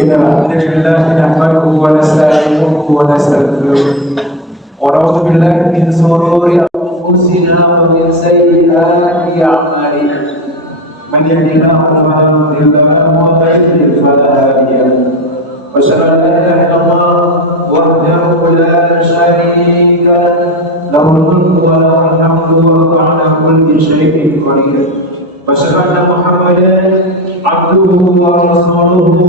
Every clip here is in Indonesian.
إن الحمد لله نحمده ونستعينه ونستغفره ونعوذ بالله من شرور أنفسنا ومن سيئات أعمالنا من يهده الله فلا مضل له ومن يضلل فلا هادي له وأشهد أن لا إله إلا الله وحده لا شريك له الملك وله الحمد وهو على كل شيء قدير وأشهد أن محمدا عبده ورسوله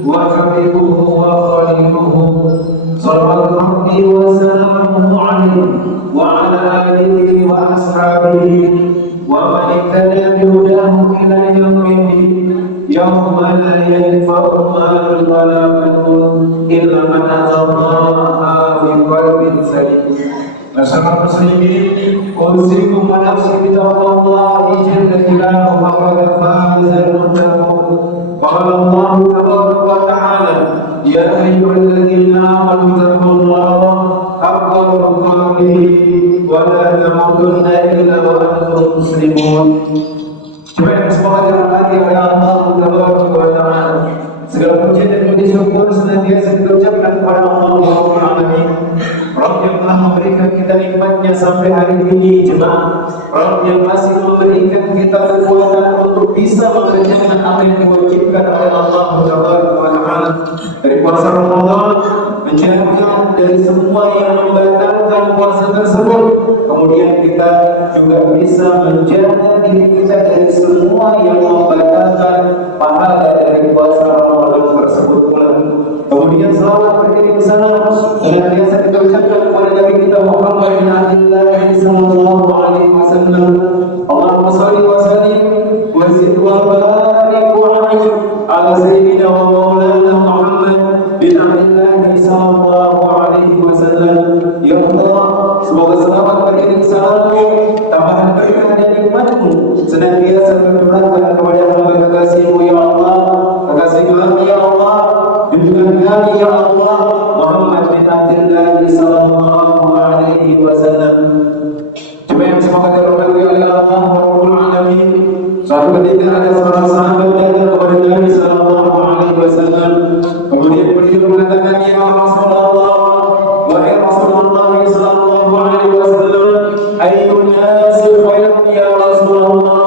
وحبيبه وخليله صلوات ربي وسلامه عليه وعلى آله وأصحابه ومن اهتدى بهداه إلى يوم الدين يوم لا ينفع مال ولا بنون إلا من أتى الله بقلب سليم. Masyarakat muslimin, usikum wa nafsi bitaqwallahi jalla jalaluhu faqad fazal muttaqun. Qala Allah tabaraka wa ta'ala, ya ayyuhalladzina amanu taqullaha haqqa tuqatih wa la tamutunna illa wa antum muslimun. Semoga dirahmati oleh Allah tabaraka wa ta'ala. Segala puji dan puji syukur senantiasa kita ucapkan kepada Allah Rabbul Alamin. Rabb yang telah memberikan kita nikmatnya sampai hari ini jemaah. Rabb yang masih memberikan kita kekuatan untuk bisa mengerjakan apa yang diwajibkan oleh Allah Subhanahu wa taala. Dari puasa Ramadan menjauhkan dari semua yang membatalkan puasa tersebut. Kemudian kita juga bisa menjaga diri kita dari semua yang membatalkan pahala dari puasa Ramadan tersebut pula. Kemudian selawat beriring salam senantiasa kita ucapkan kepada Nabi kita Muhammad bin Abdullah sallallahu alaihi wasallam. Allahumma shalli wa sallim wa zid wa barik alaihi ala sayyidina wa maulana Muhammad bin Abdullah sallallahu alaihi wasallam. Ya Allah, semoga selawat beriring salam tambahan berkah dan nikmat-Mu senantiasa tercurahkan kepada hamba kekasih-Mu ya Allah, kekasih kami ya Allah, junjungan kami ya Allah Muhammad bin Abdullah sallallahu alaihi wasallam. Cuma yang semoga dirahmati oleh Allah Rabbul Alamin. Suatu ketika ada seorang sahabat datang kepada Nabi sallallahu alaihi wasallam. Kemudian beliau mengatakan, ya Rasulullah, wahai Rasulullah sallallahu alaihi wasallam, ayyun nasi khairun ya Rasulullah?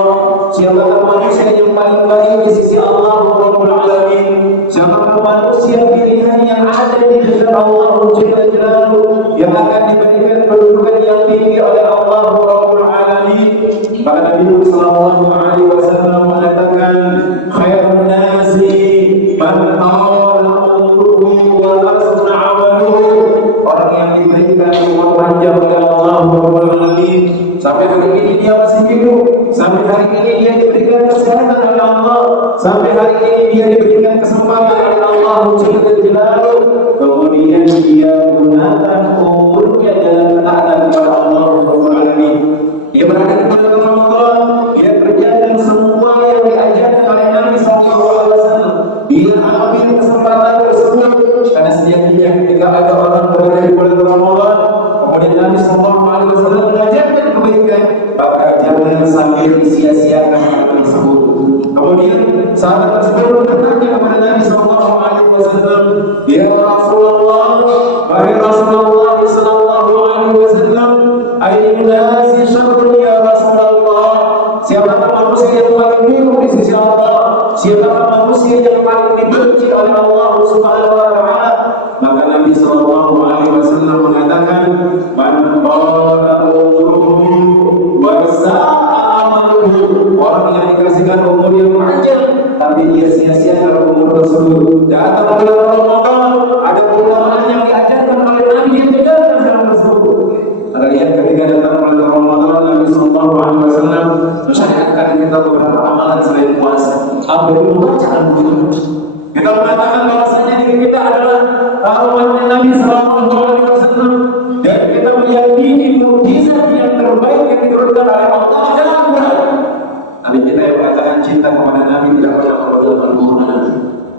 Siapakah manusia yang paling baik di sisi Allah Rabbul Alamin? Siapakah manusia pilihan yang ada di hadapan Allah Jalla Jalaluhu yang akan diberikan kedudukan yang tinggi oleh Allah Rabbul Alamin? Maka Nabi sallallahu alaihi wasallam mengatakan, khairun nasi man awala umruhu wa asna amaluhu. Orang yang diberikan umur panjang oleh Allah Rabbul Alamin sampai hari ini dia masih hidup, sampai hari ini dia diberikan kesehatan oleh Allah, sampai hari ini dia diberikan kesempatan oleh Allah Jalla Jalaluhu, kemudian dia gunakan umurnya dalam taat kepada Allah Rabbul Alamin. Dia berada di bulan Ramadan, dia kerjakan semua yang diajarkan oleh Nabi sallallahu alaihi wasallam. Dia ambil kesempatan tersebut karena sejatinya ketika ada orang berada di bulan Ramadan, kemudian Nabi Sallallahu Alaihi Wasallam mengajarkan kebaikan, maka jangan sampai disia-siakan hal tersebut. Kemudian sahabat tersebut bertanya kepada Nabi Sallallahu Alaihi Wasallam, ya Rasulullah, wahai Rasulullah Sallallahu Alaihi Wasallam, ayyun nasi syarrun ya Rasulullah, siapakah manusia yang paling buruk di sisi Allah? Siapakah manusia yang paling dibenci oleh Allah Subhanahu wa taala? Maka Nabi sallallahu alaihi wasallam mengatakan, man qala umruhu wa sa'a amaluhu, orang yang dikasihkan umur yang panjang tapi dia sia-siakan umur tersebut. Datang bulan Ramadan, ada keutamaan yang diajarkan oleh Nabi yang tinggalkan dalam tersebut. Ada lihat ketika datang bulan Ramadan, Nabi sallallahu alaihi wasallam mensyariatkan kita beberapa amalan selain puasa. Apa itu bacaan begitu? Kita mengatakan bahwasanya diri kita adalah umatnya Nabi sallallahu alaihi wasallam dan kita meyakini mukjizat yang terbaik yang diturunkan oleh Allah adalah Al-Quran. Tapi kita yang mengatakan cinta kepada Nabi tidak pernah berbuat sempurna.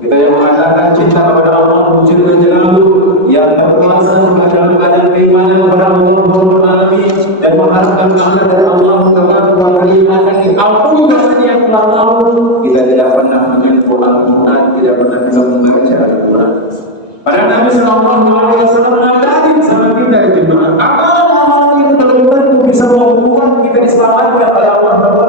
Kita yang mengatakan cinta kepada Allah wujud dan jalaluhu yang terkuasa dalam keadaan keimanan kepada Allah dan mengharapkan rahmat dari Allah Taala akan diampuni dosa yang telah lalu. Kita tidak pernah menyentuh Al-Quran, tidak pernah bisa membaca Al-Quran. Padahal Nabi Sallallahu Alaihi Wasallam mengatakan sama kita jemaah, apa amalan yang terlibat bisa membuat kita diselamatkan oleh Allah Taala.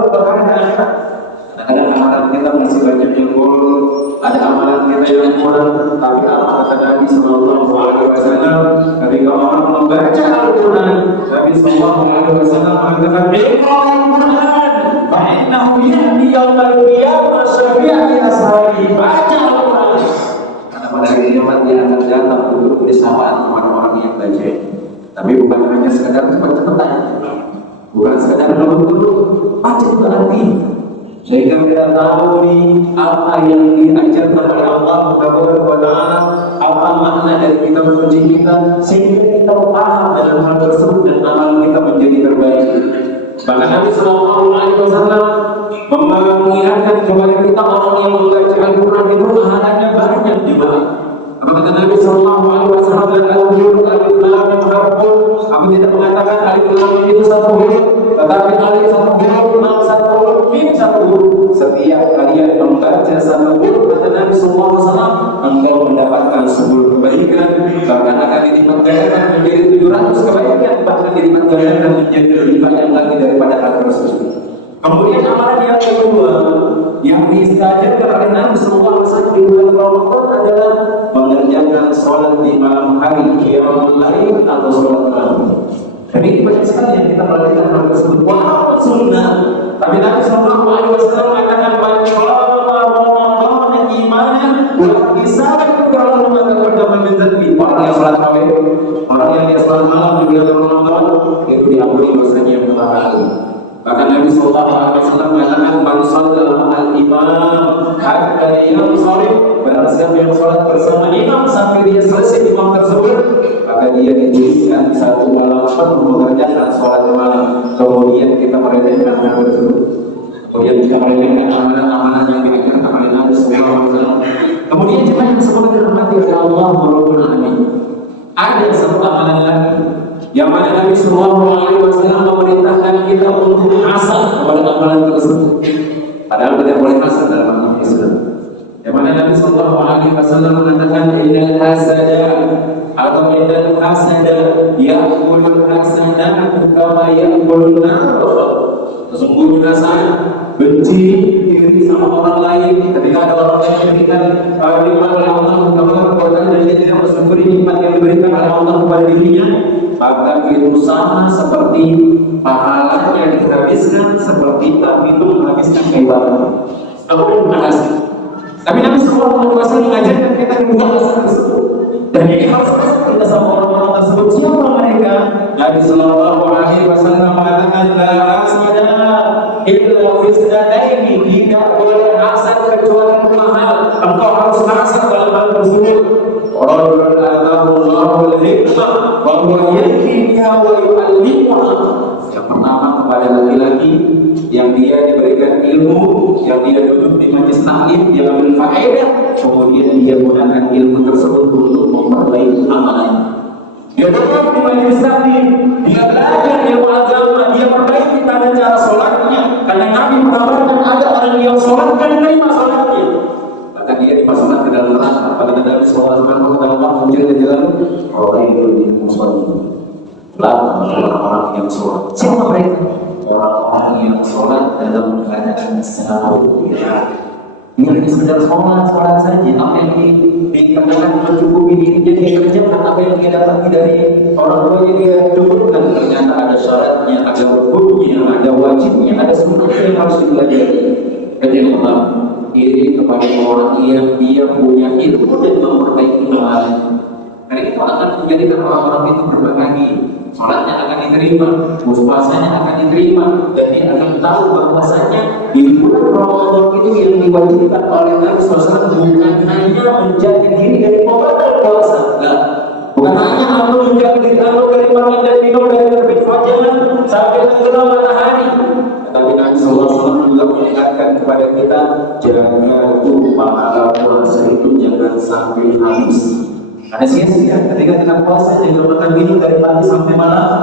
Kadang-kadang amalan kita masih banyak yang buruk, ada amalan kita yang kurang, tapi apa kata Nabi Sallallahu Alaihi Wasallam ketika orang membaca Al-Quran, Nabi Sallallahu Alaihi Wasallam mengatakan, Al-Quran, fa'innahu ya'ti yawmal qiyamah syafi'ati ashabi. Baca Al-Quran, karena pada hari kiamat dia akan datang untuk bersamaan orang-orang yang baca. Tapi bukan hanya sekadar cepat-cepatan, bukan sekadar duduk-duduk, baca itu arti. Sehingga kita tahu nih apa yang diajarkan oleh Allah Subhanahu wa taala, apa makna dari kita memuji kita, sehingga kita paham dalam hal tersebut dan amal kita menjadi terbaik. Bahkan Nabi Sallallahu Alaihi Wasallam mengingatkan kepada kita orang yang membaca Al-Quran itu pahalanya banyak jemaah. Kata Nabi Sallallahu Alaihi Wasallam dalam Al-Quran, alif lam mim harfun, aku tidak mengatakan alif lam mim itu satu huruf, tetapi alif satu huruf, lam satu huruf, mim satu huruf. Setiap kalian membaca satu huruf, kata Nabi Sallallahu Alaihi Wasallam, engkau mendapatkan 10 kebaikan, bahkan akan dilipat gandakan menjadi 700 kebaikan, bahkan dilipat gandakan menjadi lebih banyak lagi daripada hal tersebut. Kemudian amalan yang kedua yang diajarkan oleh Nabi Sallallahu Alaihi Wasallam di bulan Ramadan adalah mengerjakan sholat di malam hari, qiyamul lail atau sholat malam. Jadi banyak sekali yang kita perhatikan hal tersebut. Walaupun sunnah, tapi Nabi Sallallahu Alaihi Wasallam mengatakan man qama Ramadan imanan wa ihtisaban ghufrana ma taqaddama min dzanbi. Orang yang sholat malam, orang yang sholat malam di bulan Ramadan itu diampuni dosanya yang telah lalu. Bahkan Nabi Sallallahu Alaihi Wasallam mengatakan man shalla ma'al imam hatta yansharif, barang siapa yang sholat bersama imam sampai dia selesai imam tersebut, maka dia diberikan satu malam penuh mengerjakan sholat malam. Kemudian kita meremehkan hal tersebut, kemudian kita meremehkan amalan-amalan yang diajarkan oleh Nabi Sallallahu Alaihi Wasallam. Kemudian jemaah yang semoga dirahmati oleh Allah Rabbul Alamin, ada satu amalan lagi yang mana Nabi Sallallahu Alaihi Wasallam memerintahkan kita untuk hasad kepada amalan tersebut. Padahal tidak boleh hasad dalam agama Islam. Yang mana Nabi Sallallahu Alaihi Wasallam mengatakan innal hasada atau innal hasada ya'kulul hasanat kama ya'kulun nar. Sesungguhnya hasad, benci diri sama orang lain, ketika ada orang lain yang memberikan nikmat oleh Allah Subhanahu dan dia tidak bersyukur nikmat yang diberikan oleh Allah kepada dirinya, maka itu sama seperti pahalanya dihabiskan seperti api itu menghabiskan kayu bakar. Kemudian makasih. Tapi Nabi Sallallahu Alaihi Wasallam mengajarkan kita juga hasad tersebut. Dan ini harus kita sama orang-orang tersebut. Siapa mereka? Nabi Sallallahu Alaihi Wasallam mengatakan la hasada illa fisnataini, tidak boleh hasad kecuali dua hal. Engkau harus hasad dalam hal tersebut. Rajulun atahu Allahul hikmah wa huwa yahdi biha wa yu'allimuha. Yang pertama kepada laki-laki yang dia diberikan ilmu, yang dia duduk di majelis taklim, dia ambil faedah, kemudian dia gunakan ilmu tersebut untuk memperbaiki amalannya. Dia duduk di majelis taklim, orang-orang yang sholat. Siapa mereka? Orang-orang yang sholat dalam keadaan sahur. Ini hanya sekedar sholat saja. Apa yang dikatakan mencukupi dirinya dia kerjakan, apa yang dia dapati dari orang tuanya dia cukupkan. Ternyata ada syaratnya, ada hukumnya, ada wajibnya, ada semuanya yang harus dipelajari. Kedua, iri kepada orang yang dia punya ilmu dan memperbaiki iman. Karena itu akan menjadikan orang-orang itu berbagi. Sholatnya akan diterima, puasanya akan diterima, dan dia akan tahu bahwasanya di bulan Ramadan itu yang diwajibkan oleh Nabi SAW bukan hanya menjaga diri dari pembatal puasa, bukan hanya aku menjaga diri aku dari makan dan minum dari terbit fajar sampai tenggelam matahari, tetapi Nabi SAW juga mengingatkan kepada kita jaga tumpah puasa itu jangan sampai habis. Ada sia-sia ketika kita puasa jangan makan minum dari pagi sampai malam.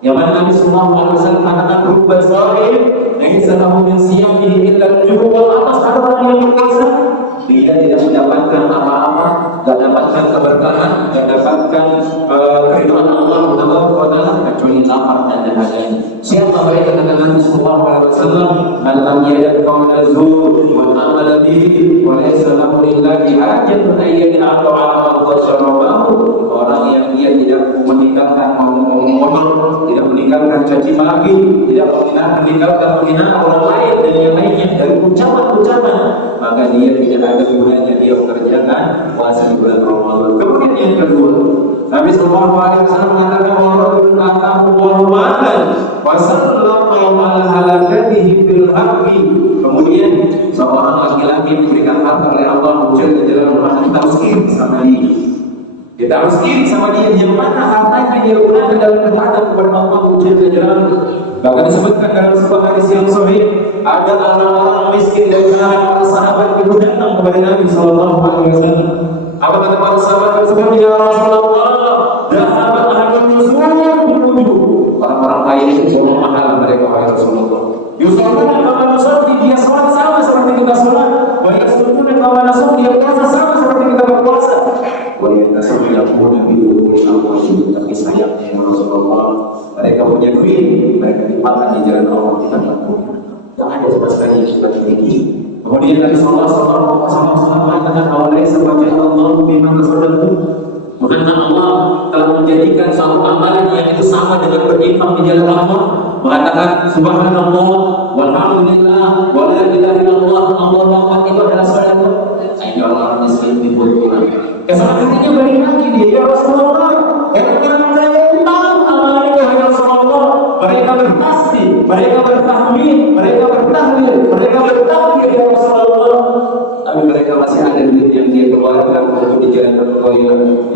Yang mana Nabi Sallallahu Alaihi Wasallam mengatakan rubba sha'im laisa lahu min siyamihi illa al-juhu' wal 'atash. Ada orang yang berpuasa dia tidak mendapatkan apa-apa, tidak dapatkan keberkahan, tidak dapatkan keridhaan Allah Taala kecuali lapar dan dahaga. Siapa mereka? Kata Nabi Sallallahu Alaihi Wasallam, "Man lam yada' qawla zur wa amala bihi wa laysa lahu lillahi hajatun ayyin 'ala wa syarabahu." Orang yang dia tidak meninggalkan ngomong, tidak meninggalkan caci maki, tidak meninggalkan menghina orang lain dan yang lainnya dari ucapan-ucapan, maka dia tidak ada gunanya dia mengerjakan puasa di bulan Ramadan. Kemudian yang kedua, Nabi Sallallahu Alaihi Wasallam mengatakan orang atahu malan wasallallahu ala halakatihi bil haqqi. Kemudian seorang laki-laki diberikan harta oleh Allah Jalla Jalaluhu, kita harus iri sama dia. Kita harus iri sama dia yang mana hartanya dia gunakan dalam ketaatan kepada Allah Jalla Jalaluhu. Bahkan disebutkan dalam sebuah hadis yang sahih, ada orang-orang miskin dari kalangan para sahabat yang datang kepada Nabi Sallallahu Alaihi Wasallam. Apa kata para sahabat tersebut? Ya Rasulullah, dhahaba ahlul nuzul. Orang-orang kaya itu bohong mahal mereka, wahai Rasulullah. Yusalluna kama nusalli, dia salat sama seperti kita salat. Wa yasumuna kama nasum, dia puasa sama seperti kita berpuasa. Wa yatasawwaquna bi umuri amwalihim, tapi sayangnya ya Rasulullah, mereka punya duit, mereka dipakai di jalan Allah, kita tidak punya. Tidak ada sama sekali yang kita miliki. Kemudian Nabi Sallallahu Alaihi Wasallam mengatakan, "Awalai sebagai Allah bima tasaddaqu." Bukankah Allah telah menjadikan suatu amalan yang itu sama dengan berinfak di jalan Allah? Mengatakan subhanallah walhamdulillah wa la ilaha illallah, Allahu akbar, itu adalah salat. Ini orang miskin di bulan. Kesalahannya balik lagi dia, ya Rasulullah. Orang kaya itu tahu amalannya, ya Rasulullah. Mereka bertasbih, mereka bertahmid, mereka bertahlil, mereka bertakbir, ya Rasulullah. Tapi mereka masih ada duit yang dia keluarkan untuk di jalan Allah.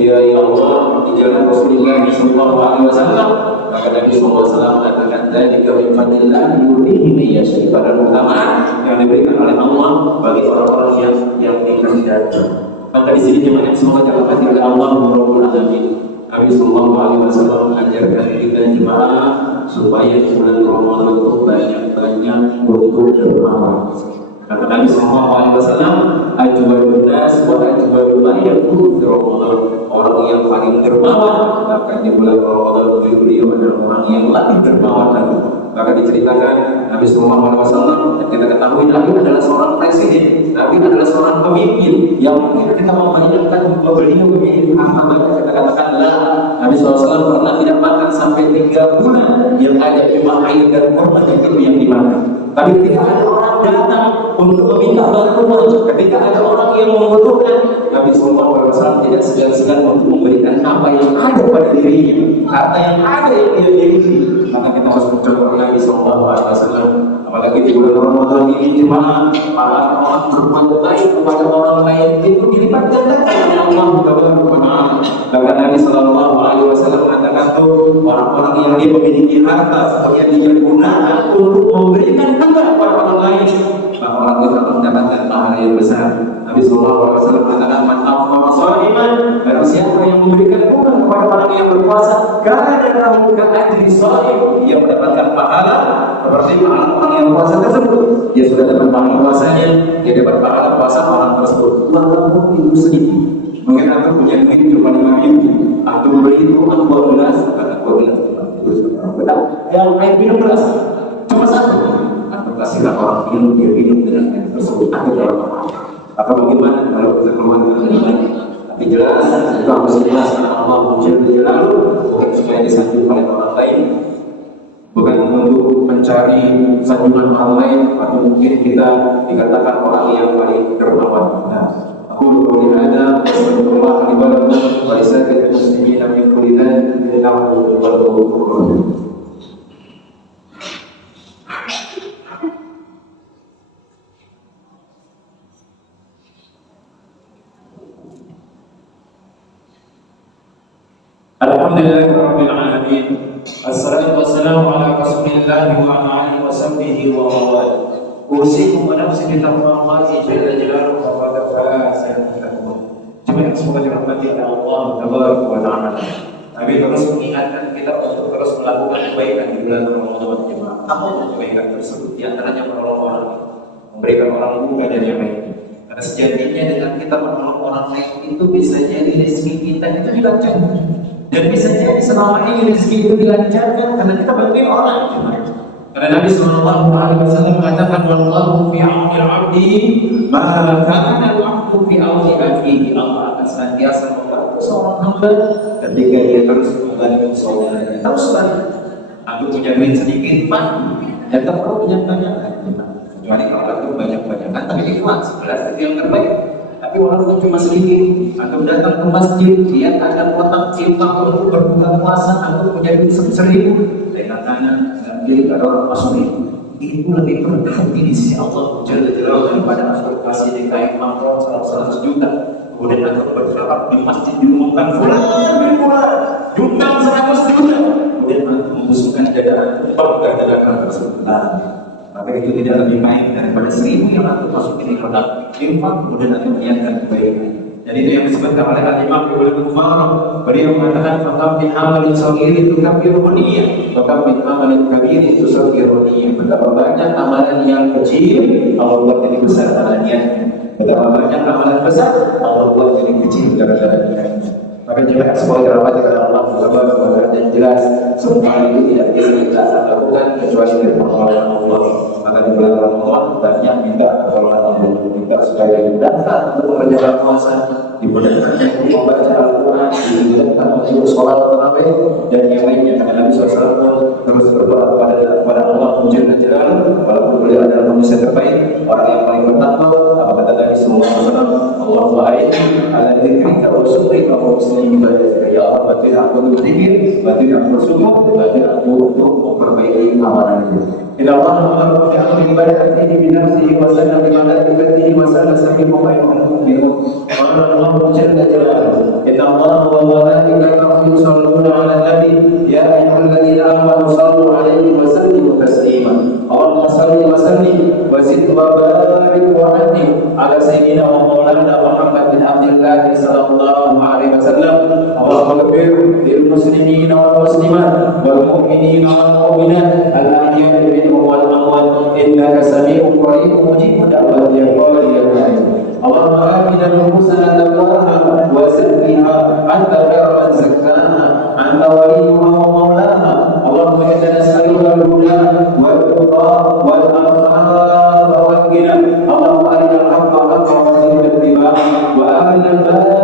Ya Allah, di jalan Rasulullah Sallallahu Alaihi Wasallam. Maka Nabi Sallallahu Alaihi Wasallam mengatakan, "Dzalika min fadlillah yurihi man yasha." Pada keutamaan yang diberikan oleh Allah bagi orang-orang yang dikehendaki. Maka di sini jemaah semoga dirahmati oleh Allah Rabbul Alamin. Nabi Sallallahu Alaihi Wasallam mengajarkan kita jemaah supaya di bulan Ramadan itu banyak-banyak untuk beramal. Kata Nabi Sallallahu Alaihi Wasallam, "Ajwalun nas wa ajwalu ma yakunu fi Ramadan." Orang yang paling dermawan bahkan di bulan Ramadan itu dia adalah orang yang lebih dermawan lagi. Maka diceritakan Nabi Sallallahu Alaihi Wasallam, dan kita ketahui Nabi adalah seorang presiden, Nabi adalah seorang pemimpin yang mungkin kita membayangkan bahwa beliau memiliki harta banyak. Kita katakan lah, Nabi SAW pernah tidak makan sampai 3 bulan yang ada cuma air dan kurma yang dimakan. Tapi ketika ada orang datang untuk meminta bantuan, ketika ada orang yang membutuhkan, Nabi SAW tidak segan-segan untuk memberikan apa yang ada pada dirinya, harta yang ada yang dia miliki. Maka kita harus mencoba Nabi SAW. Apalagi di bulan Ramadan ini, di mana para orang berbuat baik kepada orang lain itu dilipat gandakan oleh Allah Subhanahu wa Ta'ala. Bahkan Nabi Sallallahu Alaihi Wasallam mengatakan tuh orang-orang yang dia memiliki harta kemudian dia gunakan untuk memberikan kepada orang lain, maka orang itu akan mendapatkan pahala yang besar. Nabi Sallallahu Alaihi Wasallam mengatakan, "Man afṭara sha'iman," barang siapa yang memberikan bunga kepada orang yang berpuasa, kana lahu ka'ajri sha'im, dia mendapatkan pahala seperti pahala orang yang puasa tersebut. Dia sudah dapat pahala puasanya, dia dapat pahala puasa orang tersebut. Walaupun itu sedikit, Mungkin antum punya duit cuma 5.000, antum beli itu 12, bukan 12, benar. Yang air minum beras cuma satu, antum kasihkan orang minum, dia minum dengan air tersebut, antum dalam apa bagaimana kalau kita keluar dengan iman? Tapi jelas itu harus jelas karena Allah Jalla bukan supaya disanjung oleh orang lain, bukan untuk mencari sanjungan orang lain, atau mungkin kita dikatakan orang yang paling dermawan. Nah, aku boleh ada Allah ibadah warisan kita muslimin min kulli dzalik innahu huwal ghafurur rahim. Alhamdulillahirabbil alamin. Assalatu wassalamu ala Rasulillah wa ala alihi wa sahbihi wa man. Usikum wa nafsi bi taqwallahi jalla jalaluhu wa qad faza al-muttaqun. Jemaah semoga dirahmati oleh Allah tabaraka wa taala. Nabi terus mengingatkan kita untuk terus melakukan kebaikan di bulan Ramadan. Jemaah, apa kebaikan tersebut? Di antaranya menolong orang, memberikan orang buka dan yang lain. Karena sejatinya dengan kita menolong orang lain itu bisa jadi rezeki kita itu dilancarkan. Dan bisa jadi selama ini rezeki itu dilancarkan karena kita bantuin orang. Karena Nabi SAW mengatakan wallahu fi auni al-'abdi ma kana al-'abdu fi auni akhihi. Allah akan senantiasa membantu seorang hamba ketika dia terus membantu saudaranya. Terus bantu. Aku punya duit sedikit, Pak. Dan tak perlu banyak-banyak. Kecuali kalau itu banyak-banyakan, tapi ikhlas. Jelas itu yang terbaik. Tapi walaupun cuma sedikit, atau datang ke masjid, lihat ada kotak infak untuk berbuka puasa, atau punya duit 1.000, dengan tangan, jadi ada orang masukin. Itu lebih berkah di sisi Allah Jalla Jalaluhu daripada aku kasih di kain mangkok 100 juta. Kemudian aku berharap di masjid diumumkan fulan, jumlah 100 juta. Kemudian aku membusukkan dada, bangga dadakan tersebut. Maka itu tidak lebih baik daripada 1.000 yang aku masukin di kotak infak, kemudian aku niatkan kebaikan. Dan itu yang disebutkan oleh Al-Imam Ibnu Umar. Beliau mengatakan fakam min amalin saghiri tukabbiru niyyah, fakam min amalin kabiri tusaghiru niyyah. Betapa banyak amalan yang kecil Allah buat jadi besar karena niatnya. Betapa banyak amalan besar Allah buat jadi kecil gara-gara niatnya. Maka juga sebagai rahmat kepada Allah Subhanahu wa taala dan jelas semua itu tidak bisa kita lakukan kecuali dengan pertolongan Allah. Maka di bulan Ramadan banyak minta pertolongan Allah, minta supaya dimudahkan untuk mengerjakan puasa, dimudahkan untuk membaca Al-Quran, dimudahkan untuk sholat tarawih dan yang lainnya. Karena Nabi SAW terus berdoa kepada Allah Jalla Jalaluhu, walaupun beliau adalah manusia terbaik, orang yang paling bertakwa. Apa kata Nabi SAW? Allahu a'lam ala dzikrika wa syukrika wa husni ibadatika. Ya Allah, bantuin aku untuk berzikir, bantuin aku bersyukur, bantuin aku untuk memperbaiki amalan itu. Inna Allah amarna bi amri ibadatihi bi nafsihi wa sallam bi malaikatihi wa sallam sahihu wa yu'minun. Qala Allah Jalla Jalaluhu, inna Allah wa malaikatahu yusalluna 'alan nabi ya ayyuhalladzina amanu sallu 'alaihi wa sallimu taslima. Allahumma salli wa sallim wa zid wa barik wa an'im 'ala sayyidina wa maulana Muhammad bin Abdullah sallallahu alaihi wasallam. Allahumma ghfir lil muslimina wal muslimat wal mu'minina wal mu'minat al-ahya'i minhum wal amwat innaka sami'un qaribun mujibud da'wati ya qadir. Allahumma atina nufusana taqwaha wa zakkiha anta khairu man zakkaha anta waliyuha wa maulaha. Allahumma inna nas'aluka al-huda wal tuqa wal afafa wal ghina. Allahumma arina al-haqqa haqqan warzuqna ittiba'ahu wa arina al-batila